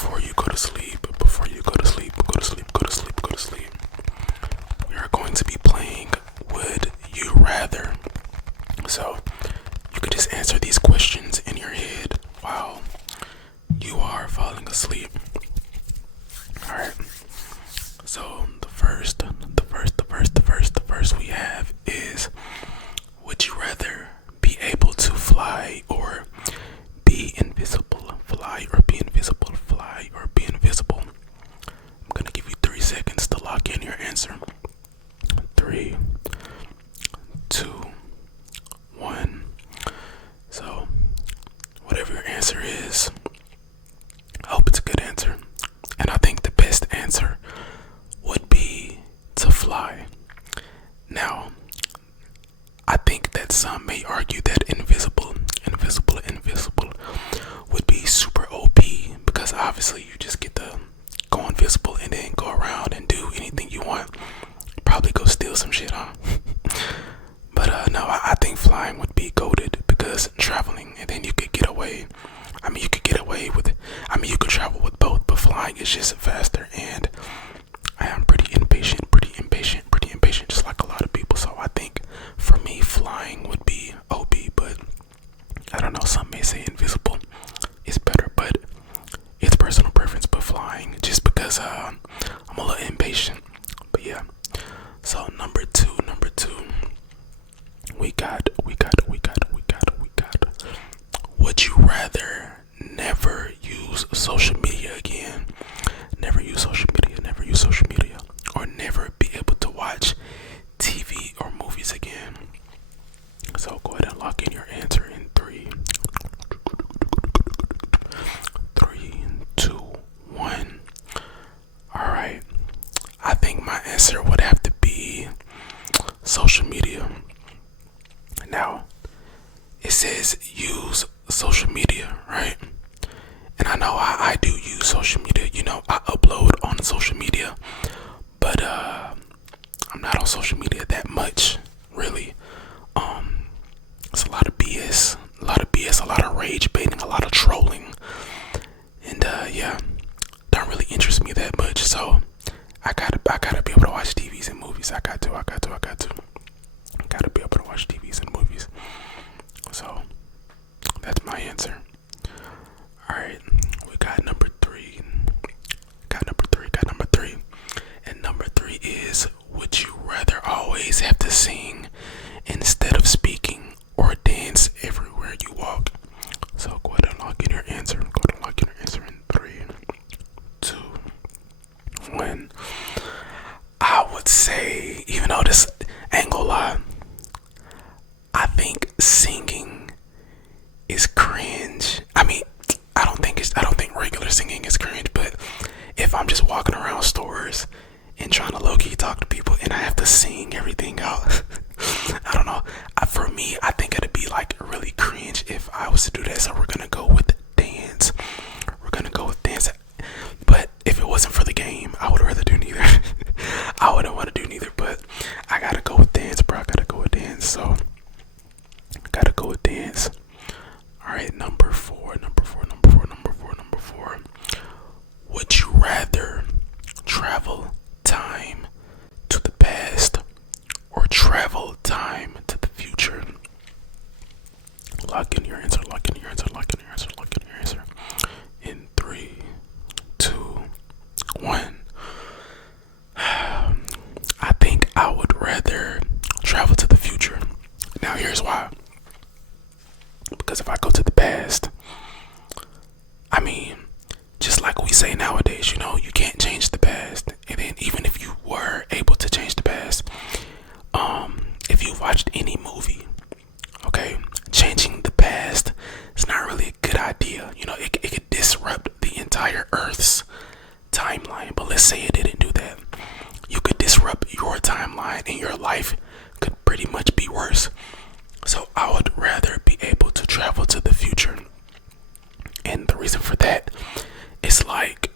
before you go to sleep, before you go to sleep, go to sleep, go to sleep, go to sleep, we are going to be playing Would You Rather. So you can just answer these questions in your head while you are falling asleep. Alright. So the first we have is, would you rather be able to fly or be invisible? Fly or be invisible? Fly or be invisible? I'm gonna give you 3 seconds to lock in your answer. 3, 2, 1. So whatever your answer is, I hope it's a good answer. And I think the best answer would be to fly. Now, I think that some may argue that invisible would be super OP, because obviously you just get to go invisible and then go around and do anything you want. Probably go steal some shit, huh? But no, I think flying would be goated, because traveling and then you could get away. You could get away with it. You could travel with both, but flying is just faster, and I am pretty impatient, just like a lot of people. So I think for me, flying would be OP, but I don't know. Some may say invisible is better, but it's personal preference. But flying, just because I'm a little impatient. But yeah. So number two, we got. Would you rather never use social media again? Never use social media, or never be able to watch TV or movies again? So go ahead and lock in your answer in 3, 2, 1. Alright. I think my answer would have to be social media. Now, it says use social media, right? And I know I do use social media. I upload on social media, but I'm not on social media that much, really. It's a lot of BS, a lot of rage baiting, a lot of trolling, and yeah, don't really interest me that much. So I gotta be able to watch TVs and movies. I got to be able to watch TVs and movies. So that's my answer. Alright, we got number 3. And number 3 is, would you rather always have to sing instead of speaking, or dance everywhere you walk? So go ahead and lock in your answer. In 3, 2, 1. I would say, even though this ain't gonna lie, I think singing is cringe. I don't think regular singing is cringe, but if I'm just walking around stores and trying to low-key talk to people and I have to sing everything out, I don't know. For me, I think it'd be like really cringe if I was to do that. So we're gonna go with dance. But if it wasn't for the game, I would rather do neither. I wouldn't want to do neither, but I gotta go with dance, bro. So gotta go with dance. Alright, number 4. Would you rather travel time to the past or travel time to the future? Lock in your answer. In 3, 2, 1. I think I would rather travel to the future. Now here's why. Because if I go to the past, just like we say nowadays, you can't change the past. And then even if you were able to change the past, if you watched any movie, okay, changing the past is not really a good idea. It could disrupt the entire Earth's timeline. But let's say it didn't do that. You could disrupt your timeline and your life could pretty much be worse. So I would rather be able to travel to the future. And the reason for that is, like,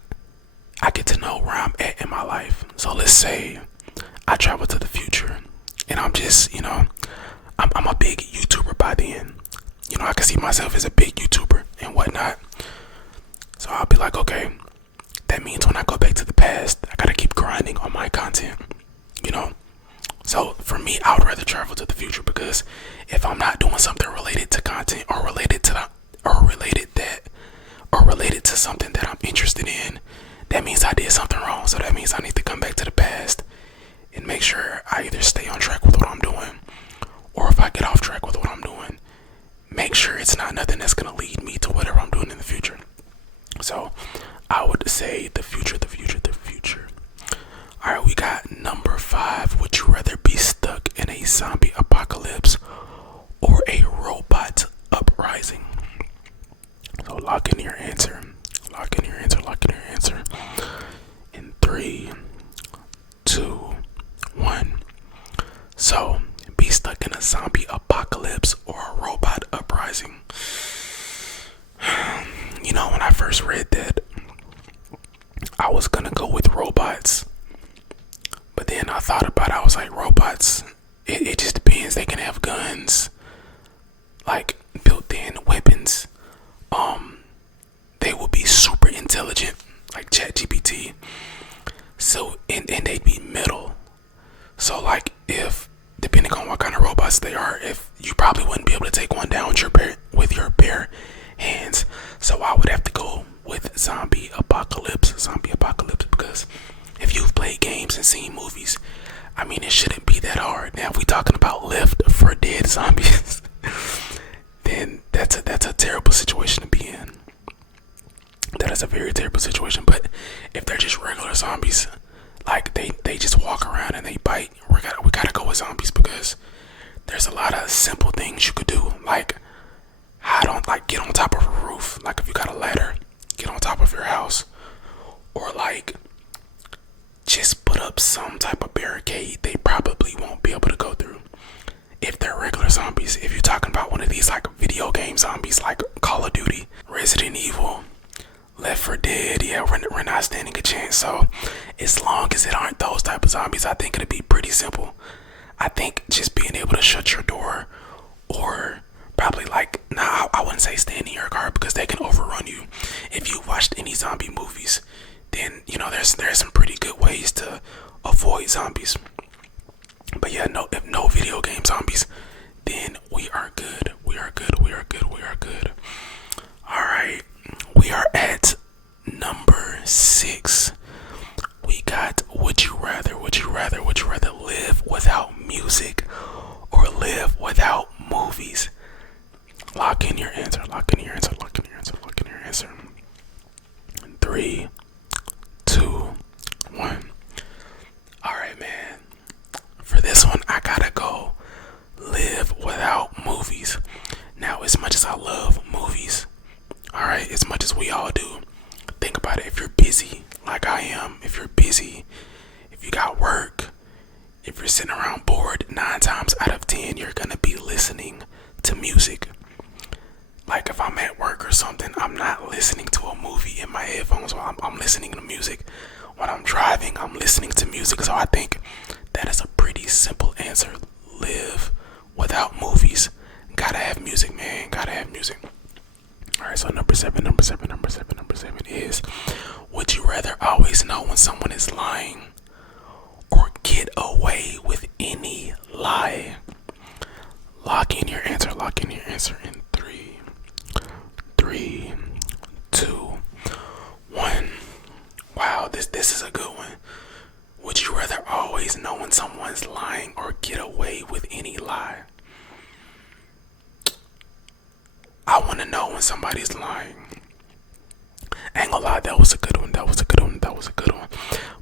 I get to know where I'm at in my life. So let's say I travel to the future and I'm just, I'm a big YouTuber by then. I can see myself as a big YouTuber and whatnot. So I'll be like, okay, that means when I go back to the past, I gotta keep grinding on my content, you know? So for me, I would rather travel to the future, because if I'm not doing something related to content, or related to related to something that I'm interested in, that means I did something wrong. So that means I need to come back to the past and make sure I either stay on track with what I'm doing, or if I get off track with what I'm doing, make sure it's not nothing that's gonna lead me to whatever I'm doing in the future. So I would say the future, the future, the future. Alright, we got number 5. Would you rather be stuck in a zombie apocalypse or a robot uprising? So lock in your answer. Lock in your answer. Lock in your answer. In 3, 2, 1. So, be stuck in a zombie apocalypse or a robot uprising. You know, when I first read that, I was gonna go with robots. But then I thought about it. I was like, robots, it just depends. They can have guns, like built-in weapons. They will be super intelligent, like ChatGPT. So, and they'd be metal. So, like, if depending on what kind of robots they are, if you probably wouldn't be able to take one down with your bare hands. So I would have to go with zombie apocalypse, because if you've played games and seen movies, I mean, it shouldn't be that hard. Now, if we're talking about Left 4 Dead zombies, then that's a terrible situation to be in. That is a very terrible situation. But if they're just regular zombies, like they just walk around and they bite, we gotta go with zombies, because there's a lot of simple things you could do, like get on top of a roof. Like if you got a ladder, get on top of your house, or like just put up some type of barricade they probably won't be able to go through. If they're regular zombies, if you're talking about one of these like video game zombies, like Call of Duty, Resident Evil, Left 4 Dead, yeah, we're not standing a chance. So as long as it aren't those type of zombies, I think it'll be pretty simple. I think just being able to shut your door, or probably like, I wouldn't say stand in your car, because they can overrun you. If you watched any zombie movies, then you know there's some pretty good ways to avoid zombies. But yeah, if no video game zombies, then we are good. We are good. We are good. We are good. All right, we are at number 6. We got would you rather live without music or live without movies? Lock in your answer. Lock in your answer. Lock in your answer. Lock in your answer. 3, 2, 1. All right, man. For this one, I gotta go live without movies. Now, as much as I love movies, all right, as much as we all do, think about it. If you're busy, like I am, if you got work, if you're sitting around bored, 9 times out of 10, you're gonna be listening to music. Like if I'm at work or something, I'm not listening to a movie in my headphones while I'm listening to music. When I'm driving, I'm listening to music. So I think that is a pretty simple answer. Live without movies. Gotta have music, man. Gotta have music. Alright, so number seven is, would you rather always know when someone is lying or get away with any lie? Lock in your answer. Lock in your answer in 3, 2, 1. Wow, this is a good one. Would you rather always know when someone's lying or get away with any lie? I want to know when somebody's lying. I ain't gonna lie, that was a good one.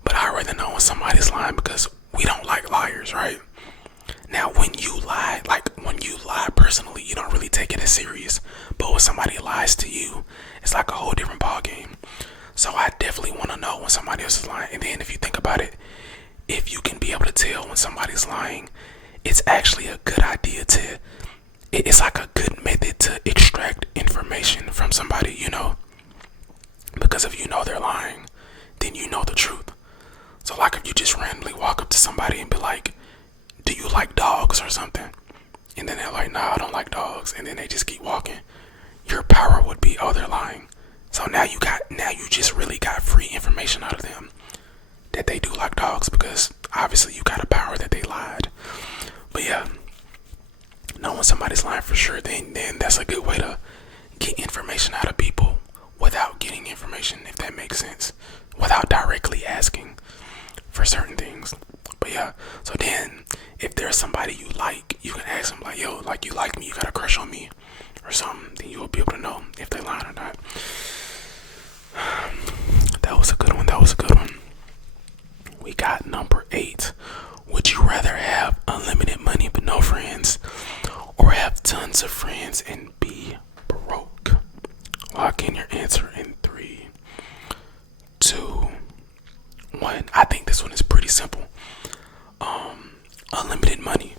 But I'd rather know when somebody's lying, because we don't like liars, right? Now, when you lie personally, you don't really take it as serious. But when somebody lies to you, it's like a whole different ball game. So I definitely want to know when somebody else is lying. And then if you think about it, if you can be able to tell when somebody's lying, it's actually a good idea it's like a good method to extract information from somebody, you know? Because if you know they're lying, then you know the truth. So like if you just randomly walk up to somebody and be like, do you like dogs or something? And then they're like, nah, I don't like dogs. And then they just keep walking. Your power would be, oh, they're lying. So now you just really got free information information, if that makes sense, without directly asking for certain things. But yeah, so then if there's somebody you like, you can ask them like, yo, like, you like me, you got a crush on me or something, then you'll be able to know if they lying or not. That was a good one. That was a good one. We got number 8. Would you rather have unlimited money but no friends, or have tons of friends and be broke? Lock in your answer in 3, 2, 1. I think this one is pretty simple. Unlimited money.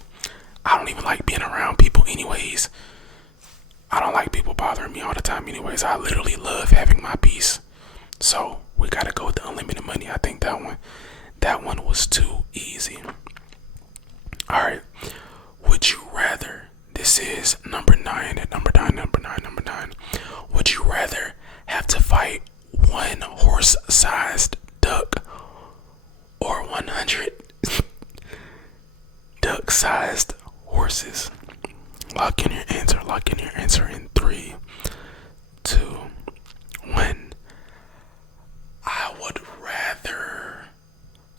I don't even like being around people anyways. I don't like people bothering me all the time anyways. I literally love having my peace. So we gotta go with the unlimited money. I think that one was too easy. Alright. Would you rather, this is number 9. Would you rather have to fight one horse-sized duck or 100 duck-sized horses? Lock in your answer. Lock in your answer in 3, 2, 1. I would rather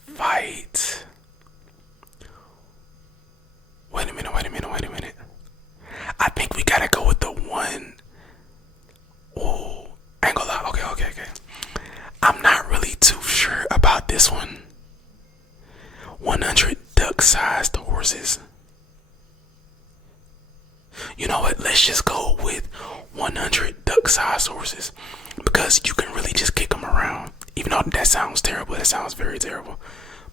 fight. Wait a minute. I think we gotta go with the one. Oh, I ain't gonna lie. Okay. I'm not really too sure about this one. 100 duck-sized horses. You know what? Let's just go with 100 duck-sized horses, because you can really just kick them around. Even though that sounds terrible, that sounds very terrible,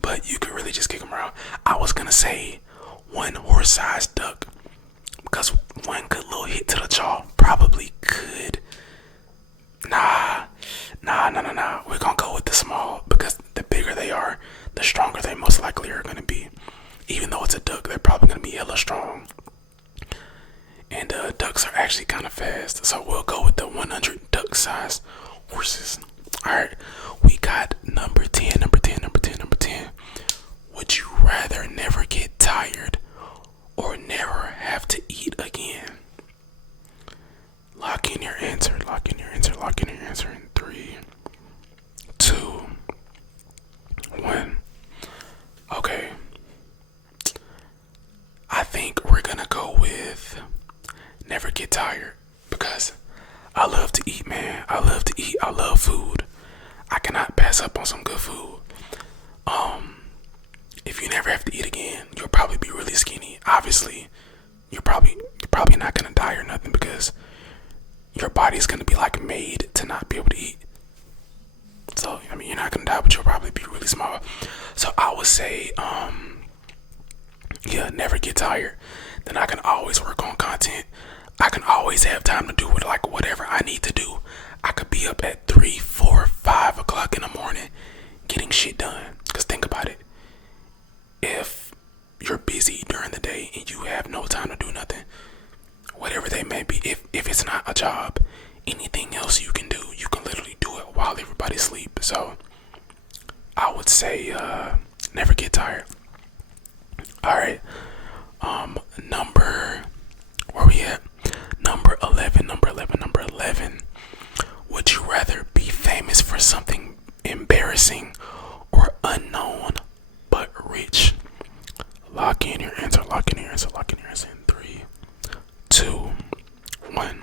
but you can really just kick them around. I was gonna say one horse-sized duck, because one good little hit to the jaw probably could. Nah. We're gonna go with the small, because the bigger they are, the stronger they most likely are gonna be. Even though it's a duck, they're probably gonna be hella strong. And ducks are actually kind of fast, so we'll go with the 100 duck-sized horses. Alright, we got number 10. Would you rather never get tired or never have to eat again? Lock in your answer in 3, 2, 1. Okay. I think we're gonna go with never get tired, because I love to eat, man. I love to eat. I love food. I cannot pass up on some good food. If you never have to eat again, you'll probably be really skinny. Obviously, you're probably not gonna die or nothing, because your body's gonna be like made to not be able to eat. So I mean, you're not gonna die, but you'll probably be really small. So I would say, yeah, never get tired. Then I can always work on content. I can always have time to do whatever I need to do. I could be up at 3, 4, 5 o'clock in the morning getting shit done. Because think about it. If you're busy during the day and you have no time to do nothing, whatever they may be, if it's not a job, anything else you can do, you can literally do it while everybody sleeps. So I would say never get tired. Alright. Where we at? Number 11. Would you rather be famous for something embarrassing or unknown but rich? Lock in your answer in 3, 2, 1.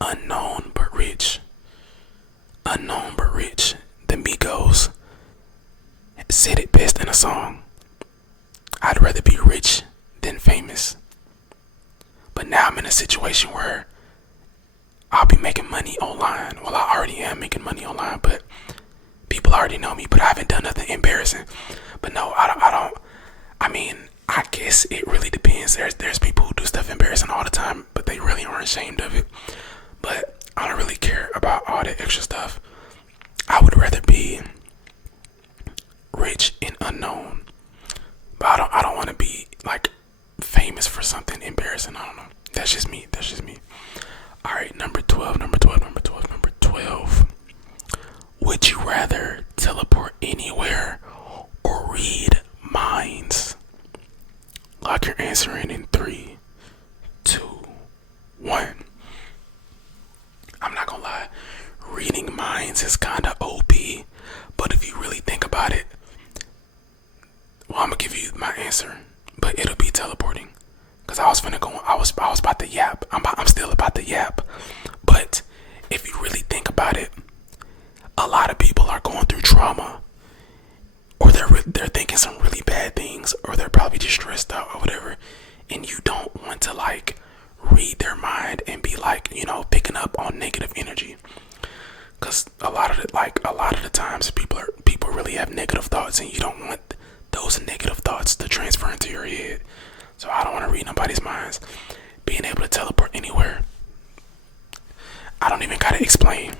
Unknown but rich. The Migos said it best in a song. I'd rather be rich than famous. But now I'm in a situation where I'll be making money online. Well, I already am making money online, but people already know me, but I haven't done nothing embarrassing. But no, I don't. I mean, I guess it really depends. There's people who do stuff embarrassing all the time, but they really aren't ashamed of it. But I don't really care about all that extra stuff. I would rather be rich and unknown. But I don't want to be like famous for something embarrassing. I don't know. That's just me. Alright, number 12. Would you rather teleport anywhere or read minds? Lock your answer in 3, 2, 1. I'm not gonna lie. Reading means is kind of OP, but if you really think about it, well, I'm gonna give you my answer, but it'll be teleporting. Cause I was finna go. I was about to yap. I'm still about to yap. But if you really think about it, a lot of people are going through trauma, or they're thinking some really bad things, or they're probably just stressed out or whatever, and you don't want to like read their mind and be like, picking up on negative energy. Cause a lot of the times people really have negative thoughts, and you don't want those negative thoughts to transfer into your head. So I don't want to read nobody's minds. Being able to teleport anywhere, I don't even gotta explain.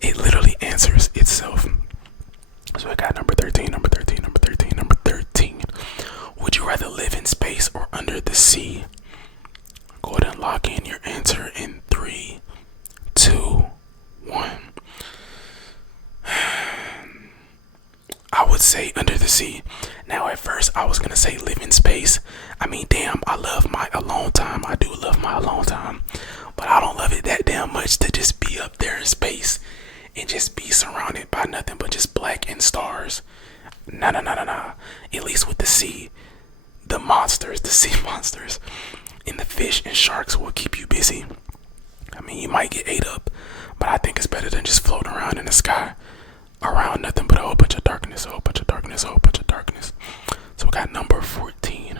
It literally answers itself. So I got number 13. Would you rather live in space or under the sea? Go ahead and lock in your answer in 3, 2, 1. I would say under the sea. Now at first I was gonna say live in space. I mean, damn, I love my alone time. I do love my alone time. But I don't love it that damn much to just be up there in space and just be surrounded by nothing but just black and stars. Nah. At least with the sea, the sea monsters, and the fish and sharks will keep you busy. I mean, you might get ate up, but I think it's better than just floating around in the sky around nothing but a whole bunch of darkness. So we got number 14.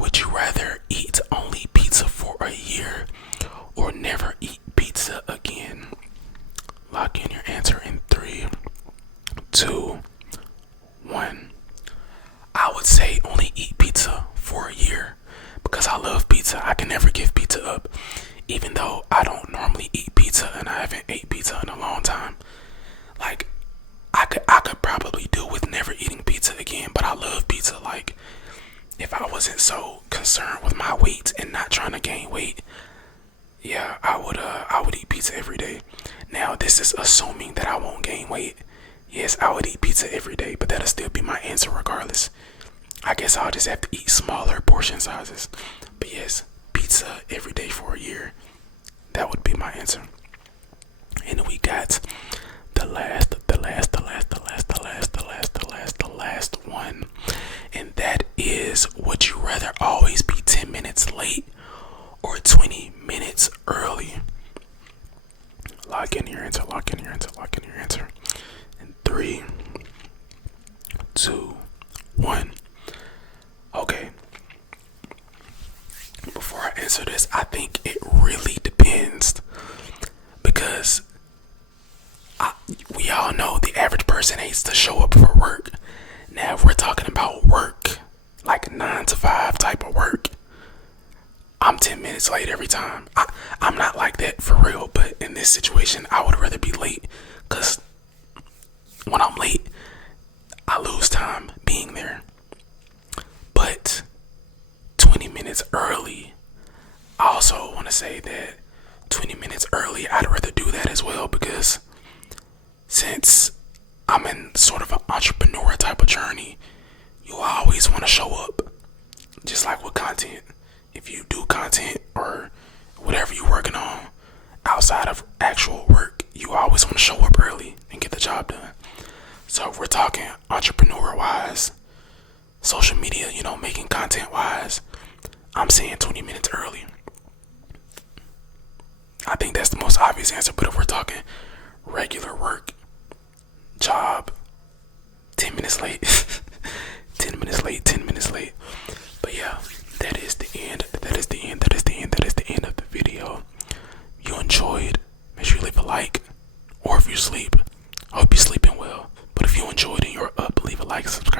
Would you rather eat only pizza for a year or never eat pizza again? Lock in your answer in 3, 2, 1. I would say only eat pizza for a year because I love pizza. I can never give pizza up. Even though I don't normally eat pizza and I haven't ate pizza in a long time. Like, I could probably do with never eating pizza again, but I love pizza. Like, if I wasn't so concerned with my weight and not trying to gain weight, yeah, I would eat pizza every day. Now, this is assuming that I won't gain weight. Yes, I would eat pizza every day, but that'll still be my answer regardless. I guess I'll just have to eat smaller portion sizes. But yes, pizza every day for a year. That would be my answer. And we got the last one. And that is, would you rather always be 10 minutes late or 20 minutes early? Lock in your answer. And 3, 2, 1. Okay. Before I answer this, I think it really depends, because we all know the average person hates to show up for work. Now, if we're talking about work, like 9 to 5 type of work, I'm 10 minutes late every time. I'm not like that for real, but in this situation, I would rather be late, because when I'm late, I lose time being there. But 20 minutes early, I also want to say that 20 minutes early, I'd rather do that as well, because since I'm in sort of an entrepreneur type of journey, you always want to show up. Just like with content. If you do content or whatever you're working on outside of actual work, you always want to show up early and get the job done. So if we're talking entrepreneur wise, social media, making content wise, I'm saying 20 minutes early. I think that's the most obvious answer. But if we're talking regular work, job, 10 minutes late. 10 minutes late. But yeah, that is the end of the video. You enjoyed, make sure you leave a like. Or if you sleep, I hope you're sleeping well. But if you enjoyed and you're up, leave a like, subscribe.